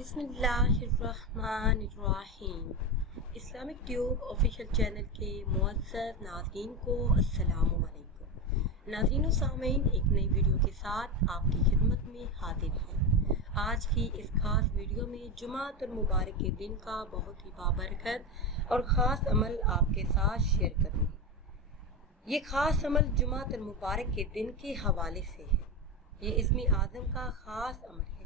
बिस्मिल्लाहिर्रहमानिर्रहीम। Islamic tube official channel के मुअज़्ज़ज़ नाज़रीन को अस्सलामु अलैकुम। नाज़रीन व सामीन, एक नई वीडियो के साथ आपकी खिदमत में हाजिर हैं। आज की इस खास वीडियो में जुमातुल मुबारक के दिन का बहुत ही बाबरकत और ख़ास अमल आपके साथ शेयर करूँगी। ये ख़ास अमल जुमातुल मुबारक के दिन के हवाले से है। ये इस्मे आज़म का ख़ास अमल है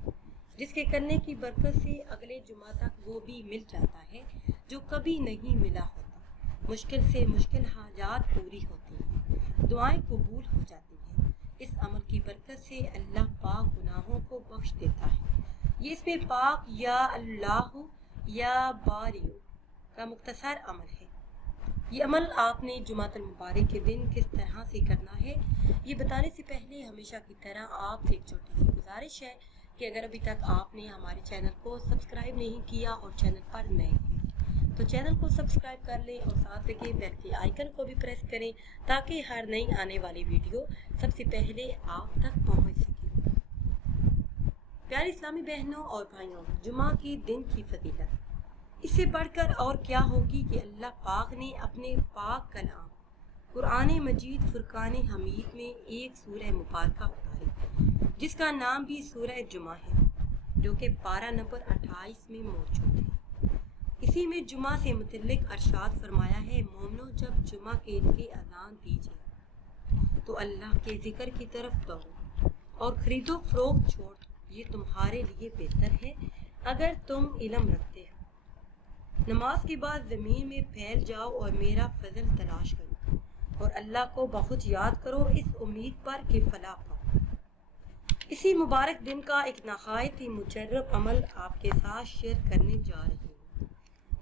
जिसके करने की बरकत से अगले जुमा तक वो भी मिल जाता है जो कभी नहीं मिला होता। मुश्किल से मुश्किल हाजात पूरी होती हैं, दुआएं कबूल हो जाती हैं। इस अमल की बरकत से अल्लाह पाक गुनाहों को बख्श देता है। ये इसमें पाक या अल्लाह या बारियो का मुख्तसर अमल है। ये अमल आपने जुमातुल मुबारक के दिन किस तरह से करना है, ये बताने से पहले हमेशा की तरह आपसे एक छोटी सी गुजारिश है कि अगर अभी तक आपने हमारे चैनल को सब्सक्राइब नहीं किया और चैनल पर नए हैं तो चैनल को सब्सक्राइब कर लें और साथ लगे बेल के आइकन को भी प्रेस करें ताकि हर नई आने वाली वीडियो सबसे पहले आप तक पहुंच सके। प्यारे इस्लामी बहनों और भाइयों, जुमा की दिन की फजीलत इससे बढ़कर और क्या होगी कि अल्लाह पाक ने अपने पाक कलाम कुरान मजीद फुरकान हमीद में एक सूरह मुबारका उतारी जिसका नाम भी सूरह जुमा है, जो कि पारा नंबर 28 में मौजूद है। इसी में जुमा से मुतल्लिक अरशाद फरमाया है, मोमनो जब जुमा के लिए अज़ान दी जाए तो अल्लाह के जिक्र की तरफ दौड़ो और खरीदो फरोख्त छोड़ दो, ये तुम्हारे लिए बेहतर है अगर तुम इल्म रखते हो। नमाज के बाद ज़मीन में फैल जाओ और मेरा फजल तलाश करो और अल्लाह को बहुत याद करो इस उम्मीद पर कि फलाह पाओ। इसी मुबारक दिन का एक नहायत ही मुजर्रब अमल आपके साथ शेयर करने जा रही हूँ।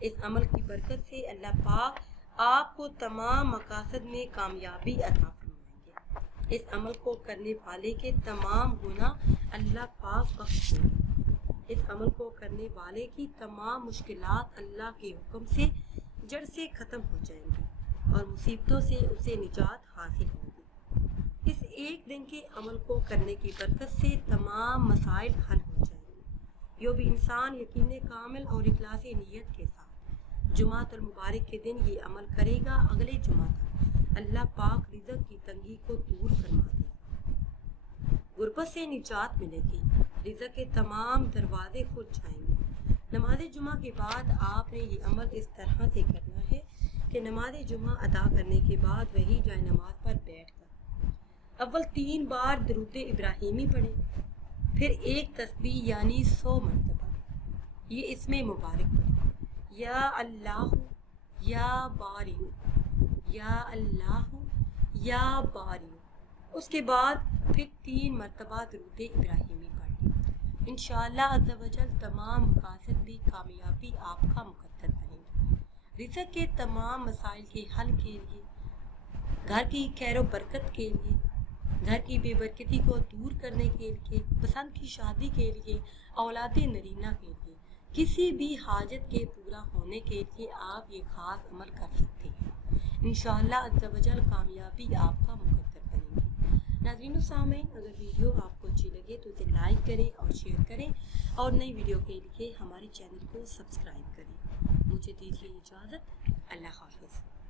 इस अमल की बरकत से अल्लाह पाक आपको तमाम मकासद में कामयाबी अता फरमाएंगे। इस अमल को करने वाले के तमाम गुनाह अल्लाह पाक बख्श देंगे। इस अमल को करने वाले की तमाम मुश्किलात अल्लाह के हुक्म से जड़ से ख़त्म हो जाएंगी और मुसीबतों से उसे निजात हासिल होगी। इस एक दिन के अमल को करने की बरकत से तमाम मसाइल हल हो जाएंगे। यो भी इंसान यकीन कामिल और इखलास नीयत के साथ जुमातुल मुबारक के दिन ये अमल करेगा, अगले जुमा तक अल्लाह पाक रिज़्क़ की तंगी को दूर फरमा देगा, गुर्बत से निजात मिलेगी, रिज़्क़ के तमाम दरवाजे खुल जाएंगे। नमाज जुमा के बाद आपने ये अमल इस तरह से करना है कि नमाज जुमा अदा करने के बाद वही जाए नमाज पर बैठकर अव्वल 3 बार दरूद इब्राहिमी पढ़े, फिर एक तस्बीह यानी 100 मरतबा ये इसमें मुबारक पढ़े, या अल्लाह या बारियो, या अल्लाह या बारियो। उसके बाद फिर 3 मरतबा दरूद इब्राहिमी पढ़े। इंशाअल्लाह अज़्ज़ा वजल तमाम मकासद भी कामयाबी आपका मुकद्दर बनेंगे। रिज़्क़ के तमाम मसाइल के हल के लिए, घर की खैर बरकत के लिए, घर की बेबरकती को दूर करने के लिए, पसंद की शादी के लिए, औलाद नरीना के लिए, किसी भी हाजत के पूरा होने के लिए आप ये खास अमल कर सकते हैं। इंशाअल्लाह अज़्ज़ा वजल कामयाबी आपका मुकद्दर बनेगी। नाज़रीन व सामीन, अगर वीडियो आपको अच्छी लगे तो इसे लाइक करें और शेयर करें और नई वीडियो के लिए हमारे चैनल को सब्सक्राइब करें। मुझे दीजिए इजाज़त। अल्लाह हाफ़िज़।